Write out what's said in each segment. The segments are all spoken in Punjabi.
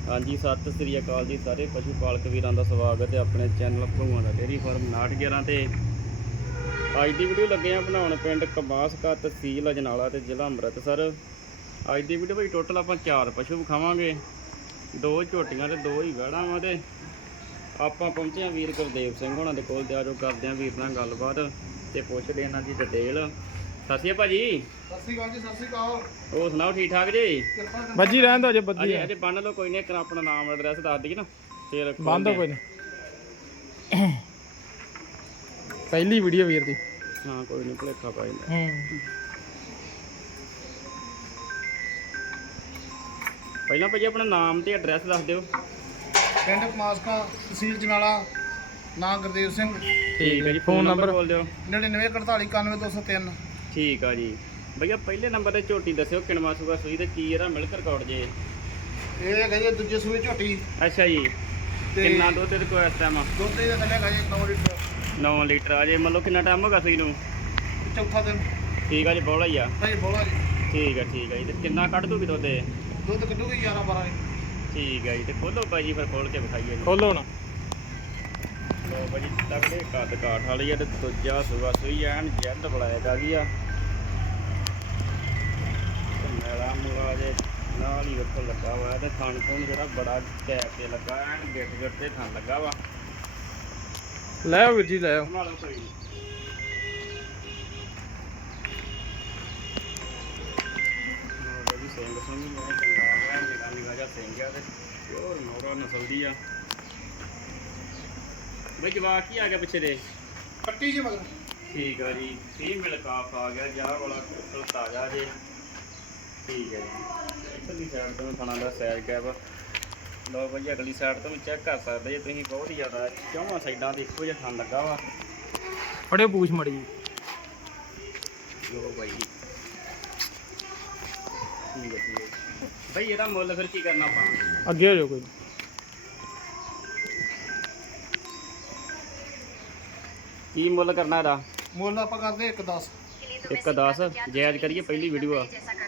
हाँ जी सत श्री अकाल जी सारे पशु पालक वीरां दा स्वागत है अपने चैनल भगवान दा डेयरी फार्म 5911 ते अज की वीडियो लगे हैं बनाउण पिंड कबासका तहसील अजनाला ते जिला अमृतसर। अज की वीडियो भाई टोटल आप 4 पशु विखावांगे, 2 झोटियां ते 2 ही वैड़ां वा ते आपां पहुंचे हैं वीर गुरदेव सिंह होणां दे कोल ते आजो करदे हैं वीर नाल गलबात ते पुछदे इन्हां दी डिटेल। सत श्री अकाल जी। सत श्री अकाल जी। सत श्री अकाल। और सुनाओ ठीक ठाक जी? बजी रहन दो जे बजी अजे बन लो कोई नहीं, एक अपना नाम एड्रैस दस दी ना फिर बंद हो कोई नहीं। पहली वीडियो वीर दी। हाँ कोई नहीं भुलेखा पाई पहला भाजी अपना नाम ते एड्रैस दस दिओ। पिंड कमासका तहसील जनाला, नाम गुरदेव सिंह। ठीक है जी। फोन नंबर बोल दिओ। 9948919203। ठीक है जी। भैया पहले नंबर ते झोटी दस्सिओ किनवा सूआ सूई ते की एदा मिल्क रिकॉर्ड जे? ये है जी दूजे सूए झोटी। अच्छा जी। कितना दुध ते कोई इस टाइम? दुध दे थल्ले है जी 9 लीटर। 9 लीटर अजे मतलब कितना टाइम होगा सूई नूं? चौथा दिन। ठीक है जी। बोला ही आ। भाई बोला जी। ठीक है जी। ते कितना कट दूगी दुध? दुध कड्डूगी 11-12 लीटर। ठीक है जी। ते खोलो भाजी फिर खोल के विखाइए जी। खोलो ना। लो भाजी तगड़े कद काठ वाली है ते दूजा सूआ सूई एन जैड ब्लैक आ गई आ। मेला मुला जे नाल ही वेखो लगा हुआ है ते थन थुन जेहड़ा बड़ा कैप ते लगा एन गिट गिट ते थन लगा वा। ले आओ वीर जी ले आओ। घुमा लो कोई नहीं। भाजी सिंग सुंग भी बहुत चंगा आ गया, निगा निगा जा सिंग आ ते प्योर मोरा नस्ल दी आ। भाई जवाक ही आ गया पिछे दे। कट्टी जी मगर। ठीक है जी। फीमेल काफ आ गया जा वाला बिल्कुल ताज़ा जे। ठीक है जी। इधरली साइड तो थना का सैर गैप लो भाई अगली साइड तो भी चेक कर सकते जी तुम। बहुत ही ज़्यादा चौवां साइडा तो एको जिहा थन लगा वा। फड़े पूछ मड़ी। लो भाई ठीक है ठीक है भाई ਇਹਦਾ ਮੁੱਲ ਫਿਰ ਕੀ ਕਰਨਾ ਆਪਾਂ? ਅੱਗੇ ਹੋ ਜਾਓ ਕੋਈ। ਕੀ ਮੁੱਲ ਕਰਨਾ ਇਹਦਾ? ਮੁੱਲ ਆਪਾਂ ਕਰਦੇ 1-10। 1-10 ਜਾਇਜ਼ ਕਰੀਏ ਪਹਿਲੀ ਵੀਡੀਓ ਆ।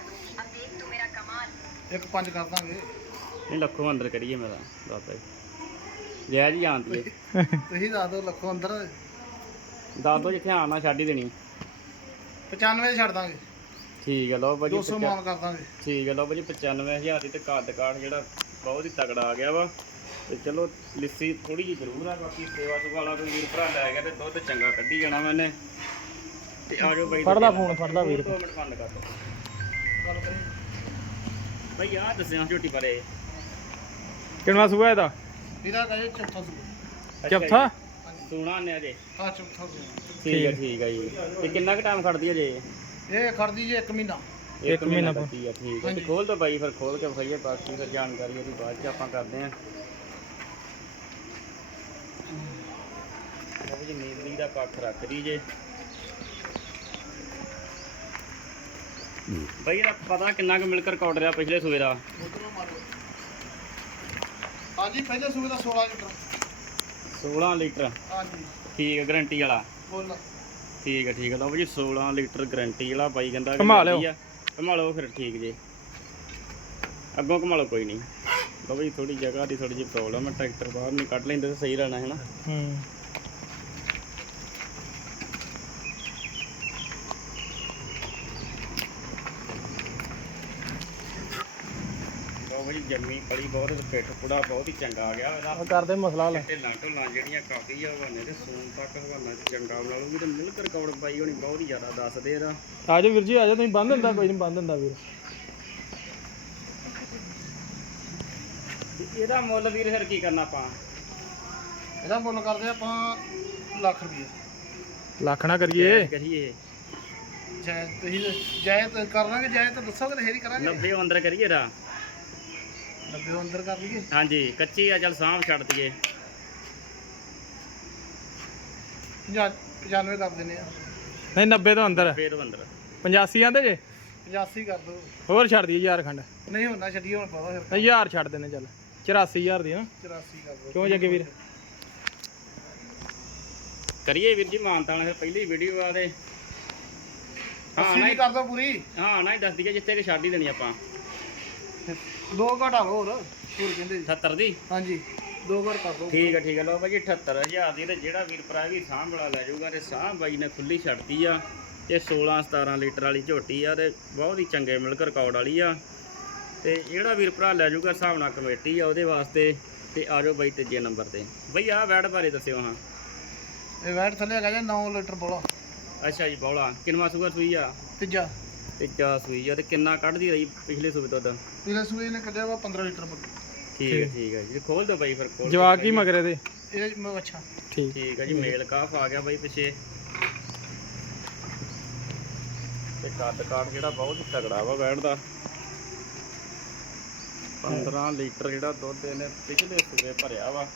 1-5 ਕਰ ਦਾਂਗੇ। ਨਹੀਂ ਲੱਖੋਂ ਅੰਦਰ ਕਰੀਏ ਮੇਰਾ ਦੱਸ ਜਾਇਜ਼ ਹੀ ਜਾਣਦੀ ਹੈ। ਤੁਸੀਂ ਦੱਸ ਦਿਓ ਲੱਖੋਂ ਅੰਦਰ। ਦੱਸ ਦੋ ਜਿੱਥੇ ਆਣਾ ਛੱਡ ਹੀ ਦੇਣੀ। 95 ਛੱਡ ਦਾਂਗੇ। ਠੀਕ ਹੈ ਲਓ ਭਾਜੀ 200 ਮਾਨ ਕਰ ਦਾਂਗੇ। ਠੀਕ ਹੈ ਲਓ ਭਾਜੀ 95000 ਦੀ ਤੇ ਕੱਦ ਕਾਠ ਜਿਹੜਾ ਬਹੁਤ ਹੀ ਤਗੜਾ ਆ ਗਿਆ ਵਾ। ਤੇ ਚਲੋ ਲਿੱਸੀ ਥੋੜੀ ਜਿਹੀ ਜ਼ਰੂਰ ਆ, ਬਾਕੀ ਸੇਵਾ ਸੁਭਾ ਵਾਲਾ ਕੋਈ ਵੀਰ ਭਰਾ ਲੈ ਗਿਆ ਤੇ ਦੁੱਧ ਚੰਗਾ ਕੱਢੀ ਜਾਣਾ ਮੈਨੇ। ਤੇ ਆ ਜਾਓ ਬਾਈ ਫੜਦਾ ਫੋਨ ਫੜਦਾ ਵੀਰ। 2 ਮਿੰਟ ਬੰਦ ਕਰ ਦੋ ਭਾਈ। ਆ ਦੱਸਿਆ ਝੋਟੀ ਬਾਰੇ ਕਿੰਨਾ ਸੂਆ ਇਹਦਾ? ਇਹਦਾ ਕਹੇ ਚੌਥਾ ਸੂਆ। ਚੌਥਾ ਸੋਣਾ ਨੇ ਅਜੇ। ਹਾਂ ਚੌਥਾ ਸੂਆ। ਠੀਕ ਹੈ ਜੀ। ਤੇ ਕਿੰਨਾ ਕੁ ਟਾਈਮ ਖੜਦੀ ਹੈ ਜੇ? ਇਹ ਖੜਦੀ ਜੀ 1 ਮਹੀਨਾ। 1 ਮਹੀਨਾ ਬੱਤੀ ਆ। ਠੀਕ ਹੈ। ਖੋਲ ਦੋ ਬਾਈ ਫਿਰ ਖੋਲ ਕੇ ਵਿਖਾਈਏ, ਬਾਕੀ ਫਿਰ ਜਾਣਕਾਰੀ ਉਹਦੀ ਬਾਅਦ ਚ ਆਪਾਂ ਕਰਦੇ ਆਂ। ਉਹ ਜੀ ਨੀਲੀ ਦਾ ਪੱਖ ਰੱਖਦੀ ਜੇ ਬਾਈ। ਇਹਦਾ ਪਤਾ ਕਿੰਨਾ ਕੁ ਮਿਲਕ ਰਿਕਾਰਡ ਰਿਹਾ ਪਿਛਲੇ ਸੂਏ ਦਾ? ਹਾਂਜੀ ਪਹਿਲੇ ਸੂਏ ਦਾ 16 ਲੀਟਰ। 16 ਲੀਟਰ। ਹਾਂਜੀ ਠੀਕ ਹੈ। ਗਰੰਟੀ ਵਾਲਾ? ਬੋਲ। ਠੀਕ ਹੈ ਲਓ ਜੀ 16 ਲੀਟਰ ਗਰੰਟੀ ਵਾਲਾ ਬਾਈ ਕਹਿੰਦਾ। ਘੁਮਾ ਲਿਓ। ਘੁਮਾ ਲਓ ਫਿਰ ਠੀਕ ਜੇ। ਅੱਗੋਂ ਘੁਮਾ ਲਓ ਕੋਈ ਨਹੀਂ। ਲਓ ਬਈ ਥੋੜੀ ਜਗ੍ਹਾ ਦੀ ਥੋੜੀ ਜਿਹੀ ਪ੍ਰੋਬਲਮ ਹੈ, ਟਰੈਕਟਰ ਬਾਹਰ ਨਹੀਂ ਕੱਢ ਲੈਂਦੇ ਤਾਂ ਸਹੀ ਰਹਿਣਾ ਹੈ ਨਾ। ਬਈ ਜੰਮੀ ਪਲੀ ਬਹੁਤ ਪਿੱਠ ਪੁੜਾ ਬਹੁਤ ਹੀ ਚੰਗਾ ਆ ਗਿਆ ਇਹਦਾ। ਕਰਦੇ ਮਸਲਾ ਲੈ ਢਿੱਲਾਂ ਢੁੱਲਾਂ ਜਿਹੜੀਆਂ ਕਾਫੀ ਆ ਹਵਾਨੇ ਤੇ ਸੂਨ ਤੱਕ ਹਵਾਨਾ ਚੰਗਾ ਬਣਾ ਲੂਗੀ ਤੇ ਮਿਲਕ ਰਿਕਾਰਡ ਪਾਈ ਹੋਣੀ ਬਹੁਤ ਹੀ ਜ਼ਿਆਦਾ ਦੱਸਦੇ ਇਹਦਾ। ਆ ਜਾਓ ਵੀਰ ਜੀ ਆ ਜਾਓ। ਤੁਸੀਂ ਬੰਦ ਦਿੰਦਾ ਕੋਈ ਨਹੀਂ ਬੰਦ ਦਿੰਦਾ ਵੀਰ। ਇਹਦਾ ਮੁੱਲ ਵੀਰ ਫਿਰ ਕੀ ਕਰਨਾ ਆਪਾਂ? ਇਹਦਾ ਮੁੱਲ ਕਰਦੇ ਆਪਾਂ ਲੱਖ ਰੁਪਏ। ਲੱਖ ਨਾ ਕਰੀਏ। ਕਰੀਏ ਜਾਇਜ਼ ਤੁਸੀਂ ਜਾਇਜ਼ ਕਰ ਲਾਂਗੇ। ਜਾਇਜ਼ ਤਾਂ ਦੱਸੋਗੇ ਤਾਂ ਫੇਰ ਹੀ ਕਰਾਂਗੇ। 90 ਅੰਦਰ ਕਰੀਏ ਇਹਦਾ? 90 ਅੰਦਰ ਕਰ ਲਈਏ। ਹਾਂਜੀ ਕੱਚੀ ਆ ਚੱਲ ਸਾਂਭ ਛੱਡ ਦਈਏ। 95 ਕਰ ਦਿੰਦੇ ਆ। ਨਹੀਂ 90 ਤੋਂ ਅੰਦਰ। 90 ਤੋਂ ਅੰਦਰ 85 ਆਂਦੇ ਜੇ। 85 ਕਰ ਦੋ। ਹੋਰ ਛੱਡ ਦਈਏ 1000 ਖੰਡ। ਨਹੀਂ ਹੁੰਦਾ ਛੱਡੀਏ ਹੁਣ ਪਾਵਾ ਫਿਰ। 1000 ਛੱਡ ਦਿੰਦੇ ਚੱਲ। 84000 ਦੀ ਨਾ। 84 ਕਰ ਦੋ। ਕਿਉਂ ਜੱਗੇ ਵੀਰ? ਕਰੀਏ ਵੀਰ ਜੀ ਮਾਨਤਾਨ ਫਿਰ ਪਹਿਲੀ ਵੀਡੀਓ ਆ ਤੇ ਹਾਂ ਨਾ ਕਰ ਦੋ ਪੂਰੀ। ਹਾਂ ਨਾ ਹੀ ਦੱਸ ਦਈਏ ਜਿੱਥੇ ਕਿ ਛੱਡ ਹੀ ਦੇਣੀ ਆਪਾਂ। 2 ਘਟਾ ਲਓ ਹੋਰ। ਹੋਰ ਕਹਿੰਦੇ ਜੀ 78 ਦੀ ਹਾਂਜੀ ਦੋ ਘਰ ਕਰ ਦੋ ਠੀਕ ਹੈ ਲਓ ਭਾਈ 78000 ਦੀ ਤੇ ਜਿਹੜਾ ਵੀਰ ਭਰਾ ਵੀ ਸਾਂਭ ਵਾਲਾ ਲੈ ਜਾਊਗਾ ਤੇ ਸਾਂਭ ਬਾਈ ਨੇ ਖੁੱਲੀ ਛੱਡਤੀ ਆ ਇਹ 16-17 ਲੀਟਰ ਵਾਲੀ ਝੋਟੀ ਆ ਤੇ ਬਹੁਤ ਹੀ ਚੰਗੇ ਮਿਲਕ ਰਿਕਾਰਡ ਵਾਲੀ ਆ ਤੇ ਜਿਹੜਾ ਵੀਰ ਭਰਾ ਲੈ ਜਾਊਗਾ ਹਿਸਾਬ ਨਾਲ ਕਮੇਟੀ ਆ ਉਹਦੇ ਵਾਸਤੇ ਤੇ ਆ ਜਾਓ ਬਾਈ ਤੀਜੇ ਨੰਬਰ ਤੇ ਬਈ ਆਹ ਵੈੜ ਬਾਰੇ ਦੱਸਿਓ ਹਾਂ ਇਹ ਵੈਟ ਥੱਲੇ ਹੈਗਾ ਜੀ 9 ਲੀਟਰ ਬੋਲਾ ਅੱਛਾ ਜੀ ਬੌਲਾ ਕਿੰਨਵਾਂ ਸੂਆ ਸੂਈ ਆ ਤੀਜਾ ਤੀਜਾ ਸੂਈ ਆ ਤੇ ਕਿੰਨਾ ਕੱਢਦੀ ਰਹੀ ਪਿਛਲੇ ਸੂਬੇ ਤੋਂ ਪਿਛਲੇ ਸੂਏ ਨੇ ਕੱਢਿਆ ਵਾ 15 ਲੀਟਰ ਠੀਕ ਹੈ ਜੀ ਖੋਲ ਦਿਓ ਬਾਈ ਫਿਰ ਖੋਲ ਜਵਾਕ ਹੀ ਮਗਰੇ ਦੇ ਇਹ ਅੱਛਾ ਠੀਕ ਹੈ ਜੀ ਮੇਲ ਕਾਫ ਆ ਗਿਆ ਬਾਈ ਪਿੱਛੇ ਤੇ ਕੱਦ ਕਾਠ ਜਿਹੜਾ ਬਹੁਤ ਹੀ ਤਗੜਾ ਵਾ ਵੈੜ ਦਾ 15 ਲੀਟਰ ਜਿਹੜਾ ਦੁੱਧ ਇਹਨੇ ਪਿਛਲੇ ਸੂਬੇ ਭਰਿਆ ਵਾ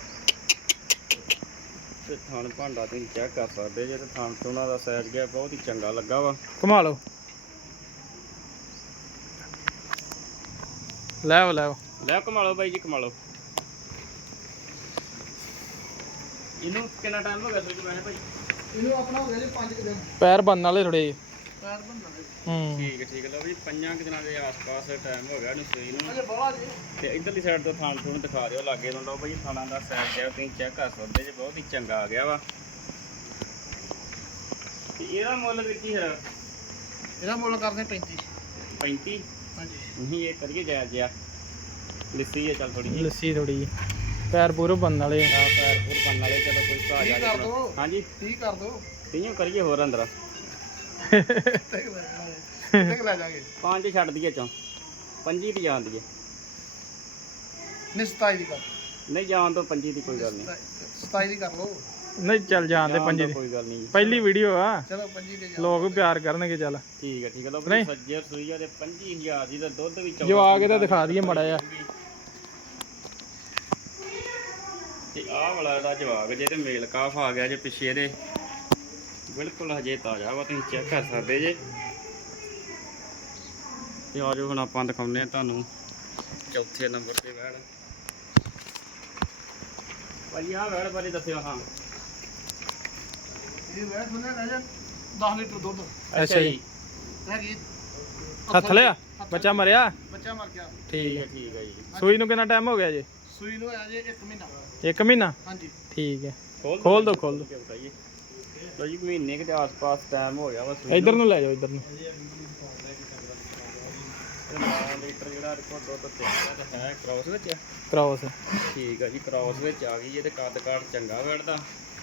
ਤੇ ਥਣ ਭਾਂਡਾ ਤੁਸੀਂ ਚੈੱਕ ਕਰ ਸਕਦੇ ਜੇ ਤੇ ਥਣ ਚੋਣਾ ਦਾ ਸਾਈਜ਼ ਗਿਆ ਬਹੁਤ ਹੀ ਚੰਗਾ ਲੱਗਾ ਵਾ ਘੁਮਾ ਲਓ ਲੈ ਕਮਾ ਲਓ ਬਾਈ ਜੀ ਕਮਾ ਲਓ ਇਹਨੂੰ ਕਿੰਨਾ ਟਾਈਮ ਹੋ ਗਿਆ ਸੋਚ ਮੈਂ ਭਾਈ ਇਹਨੂੰ ਆਪਣਾ ਹੋ ਗਿਆ ਜੀ 5 ਦਿਨ ਪੈਰ ਬੰਨ ਵਾਲੇ ਥੋੜੇ ਪੈਰ ਬੰਨ ਵਾਲੇ ਠੀਕ ਹੈ ਲਓ ਜੀ 5 ਦਿਨਾਂ ਦੇ ਆਸ-ਪਾਸ ਟਾਈਮ ਹੋ ਗਿਆ ਇਹਨੂੰ ਸੂਈ ਨੂੰ ਅਜੇ ਬੋਲਾ ਜੀ ਤੇ ਇਧਰਲੀ ਸਾਈਡ ਤੋਂ ਥਾਣ ਥੂਣ ਦਿਖਾ ਦਿਓ ਲਾਗੇ ਤੋਂ ਲਓ ਬਾਈ ਥਾਣਾ ਦਾ ਸਾਈਜ਼ ਹੈ ਤੁਸੀਂ ਚੈੱਕ ਕਰ ਸਕਦੇ ਜੇ ਬਹੁਤ ਹੀ ਚੰਗਾ ਆ ਗਿਆ ਵਾ ਤੇ ਇਹਦਾ ਮੁੱਲ ਵੀ ਕੀ ਹੈ ਇਹਦਾ ਮੁੱਲ ਕਰਦੇ 35 35 ਹਾਂਜੀ ਨਹੀਂ ਇਹ ਕਰੀਏ ਜਾਇਜ਼ ਜਿਆ ਲੱਸੀ ਹੈ ਚੱਲ ਥੋੜੀ ਲੱਸੀ ਥੋੜੀ ਪੈਰ ਪੂਰੇ ਬੰਨ ਵਾਲੇ ਆ ਪੈਰ ਪੂਰ ਬੰਨ ਵਾਲੇ ਚਲੋ ਕੋਈ ਹਿਸਾਬ ਕਰ ਜਾ ਦੋ ਹਾਂਜੀ 30 ਕਰ ਦੋ ਤੀਓ ਕਰੀਏ ਹੋਰ ਅੰਦਰ ਕਿੰਨੇ ਲੈ ਜਾਗੇ 5 ਛੱਡ ਦਈਏ ਚੋਂ 25 ਦੀ ਜਾਣ ਦੀਏ ਨਹੀਂ 27 ਦੀ ਕਰ ਨਹੀਂ ਜਾਣ ਤੋਂ 25 ਦੀ ਕੋਈ ਗੱਲ ਨਹੀਂ 27 ਦੀ ਕਰ ਲਓ ਨਹੀਂ ਚੱਲ ਜਾਣ ਦੇ ਜਾਣ ਪੰਜੇ ਤੋਂ ਦੀ ਕੋਈ ਗੱਲ ਨਹੀਂ ਪਹਿਲੀ ਵੀਡੀਓ ਆ ਚਲੋ 25 ਦੇ ਜਾ ਲੋਕ ਵੀ ਪਿਆਰ ਕਰਨਗੇ ਚੱਲ ਠੀਕ ਹੈ ਲਓ ਨਹੀਂ। ਸੱਜੇ ਸੂਈਆ ਦੇ 25000 ਦੀ ਤੇ ਦੁੱਧ ਵੀ ਜਵਾਕ ਇਹਦਾ ਦਿਖਾ ਦਈਏ ਮਾੜਾ ਜਿਹਾ। ਤੇ ਆਹ ਵਾਲਾ ਇਹਦਾ ਜਵਾਕ ਜੇ ਤੇ ਮੇਲ ਕਾਫ ਆ ਗਿਆ ਜੇ ਪਿੱਛੇ ਇਹਦੇ ਬਿਲਕੁਲ ਹਜੇ ਤਾਜ਼ਾ ਵਾ ਤੁਸੀਂ ਚੈੱਕ ਕਰ ਸਕਦੇ ਜੇ ਤੇ ਆ ਜਾਓ ਹੁਣ ਆਪਾਂ ਦਿਖਾਉਂਦੇ ਆ ਤੁਹਾਨੂੰ ਚੌਥੇ ਨੰਬਰ ਤੇ ਵੈੜ ਭਾਈ ਆਹ ਵੈੜ ਬਾਰੇ ਦੱਸਿਓ ਹਾਂ ਇਹ ਵੈਟ ਬੰਨਿਆ ਰਾਜਾ 10 ਲੀਟਰ ਦੁੱਧ ਅੱਛਾ ਜੀ ਹੈਗੀ ਹੱਥ ਲਿਆ ਬੱਚਾ ਮਰਿਆ ਬੱਚਾ ਮਰ ਗਿਆ ਠੀਕ ਹੈ ਠੀਕ ਹੈ ਜੀ ਸੂਈ ਨੂੰ ਕਿੰਨਾ ਟਾਈਮ ਹੋ ਗਿਆ ਜੀ ਸੂਈ ਨੂੰ ਆਇਆ ਜੇ 1 ਮਹੀਨਾ 1 ਮਹੀਨਾ ਹਾਂਜੀ ਠੀਕ ਹੈ ਖੋਲ ਦੋ ਬਤਾਈਏ ਲੋ ਜੀ ਮਹੀਨੇ ਕੇ ਆਸ-ਪਾਸ ਟਾਈਮ ਹੋ ਗਿਆ ਵਾ ਸੂਈ ਇੱਧਰ ਨੂੰ ਲੈ ਜਾਓ ਇੱਧਰ ਨੂੰ 9 ਲੀਟਰ ਜਿਹੜਾ ਰਿਕਾਰਡ ਦੁੱਧ ਤੇ ਹੈ ਕ੍ਰਾਸ ਵਿੱਚ ਆ। ਕ੍ਰਾਸ ਠੀਕ ਆ ਜੀ ਕ੍ਰਾਸ ਵਿੱਚ ਆ ਗਈ ਇਹਦੇ ਕੱਦ ਕਾਠ ਚੰਗਾ ਵੜਦਾ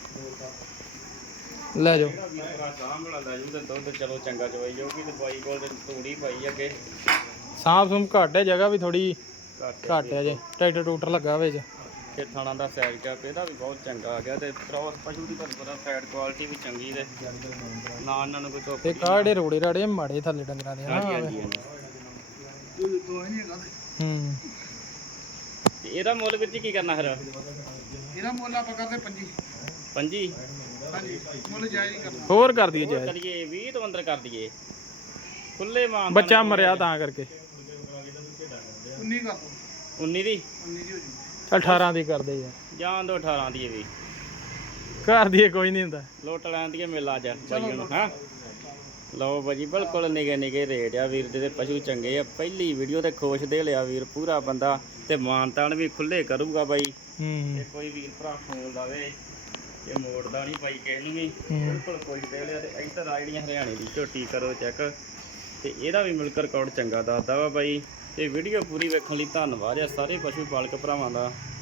ਲੈ ਜਾਓ ਜਿਹੜਾ ਵੀ ਭਰਾ ਸਾਂਭਲਾ ਲੈ ਜੂ ਤੇ ਦੁੱਧ ਚਲੋ ਚੰਗਾ ਚਵਾਈ ਜਾਊਗੀ ਤੇ ਬਾਈ ਕੋਲ ਤੇ ਤੂੜੀ ਪਾਈ ਅੱਗੇ ਸਾਂਭ ਸੁੰਭ ਘੱਟ ਹੈ ਜਗ੍ਹਾ ਵੀ ਥੋੜੀ ਘੱਟ ਘੱਟ ਹੈ ਜੇ ਟਰੈਕਟਰ ਟੂਟਰ ਲੱਗਾ ਵਿੱਚ ਤੇ ਥਾਣਾ ਦਾ ਸਾਈਜ਼ ਕੈਪ ਇਹਦਾ ਵੀ ਬਹੁਤ ਚੰਗਾ ਆ ਗਿਆ ਤੇ ਕ੍ਰਾਸ ਪਸ਼ੂ ਦੀ ਤੁਹਾਨੂੰ ਪਤਾ ਫੈਟ ਕੁਆਲਿਟੀ ਵੀ ਚੰਗੀ ਤੇ ਨਾ ਇਹਨਾਂ ਨੂੰ ਕੋਈ ਧੁੱਪ ਤੇ ਕਾੜੇ ਰੋੜੇ ਰਾੜੇ ਮਾੜੇ ਥੱਲੇ ਡੰਗਰਾਂ ਦੇ ਹਾਂਜੀ ਹਾਂਜੀ ਹਾਂਜੀ ਦੋ ਨਹੀਂ ਹੈਗਾ ਹੂੰ ਤੇ ਇਹਦਾ ਮੁੱਲ ਵਿੱਚ ਕੀ ਕਰਨਾ ਫਿਰ ਇਹਦਾ ਮੁੱਲ ਆਪਾਂ ਕਰਦੇ 25 25 ਹਾਂਜੀ ਮੁੱਲ ਜਾਇਜ਼ ਹੀ ਕਰਨਾ ਹੋਰ ਕਰ ਦਈਏ ਹੋਰ ਜਾਇਜ਼ ਕਰੀਏ 20 ਤੋਂ ਅੰਦਰ ਕਰ ਦਈਏ ਖੁੱਲੇ ਮਾਂ ਬੱਚਾ ਮਰਿਆ ਤਾਂ ਕਰਕੇ 19 ਕਰ ਦੋ 19 ਦੀ 19 ਦੀ ਹੋ ਜੂ 18 ਦੀ ਕਰਦੇ ਯਾਰ ਜਾਣ ਦੋ 18 ਦੀ ਇਹ ਵੀ ਘਰ ਦੀ ਕੋਈ ਨਹੀਂ ਹੁੰਦਾ ਲੋਟ ਲੈਣ ਦੀ ਮਿਲ ਆ ਜਾ ਬਾਈਆਂ ਨੂੰ ਹਾਂ ਲਓ ਭਾਜੀ ਬਿਲਕੁਲ ਨਿਗੇ ਰੇਟ ਆ ਵੀਰ ਦੇ ਤੇ ਪਸ਼ੂ ਚੰਗੇ ਆ ਪਹਿਲੀ ਵੀਡੀਓ ਤੇ ਖੁਸ਼ ਦੇ ਲਿਆ ਵੀਰ ਪੂਰਾ ਬੰਦਾ ਤੇ ਮਾਨਤਾਨ ਵੀ ਖੁੱਲੇ ਕਰੂਗਾ ਬਾਈ ਤੇ ਕੋਈ ਵੀਰ ਭਰਾ ਫੋਨ ਲਾਵੇ ਇਹ ਮੋੜਦਾ ਨਹੀਂ ਬਾਈ ਕਿਸੇ ਨੂੰ ਵੀ ਬਿਲਕੁਲ ਕੋਈ ਦੇ ਲਿਆ ਤੇ ਇੱਧਰ ਆ ਜਿਹੜੀਆਂ ਹਰਿਆਣੇ ਦੀ ਝੋਟੀ ਕਰੋ ਚੈੱਕ ਤੇ ਇਹਦਾ ਵੀ ਮਿਲਕ ਰਿਕਾਰਡ ਚੰਗਾ ਦੱਸਦਾ ਵਾ ਬਾਈ ਤੇ ਵੀਡੀਓ ਪੂਰੀ ਵੇਖਣ ਲਈ ਧੰਨਵਾਦ ਆ ਸਾਰੇ ਪਸ਼ੂ ਪਾਲਕ ਭਰਾਵਾਂ ਦਾ।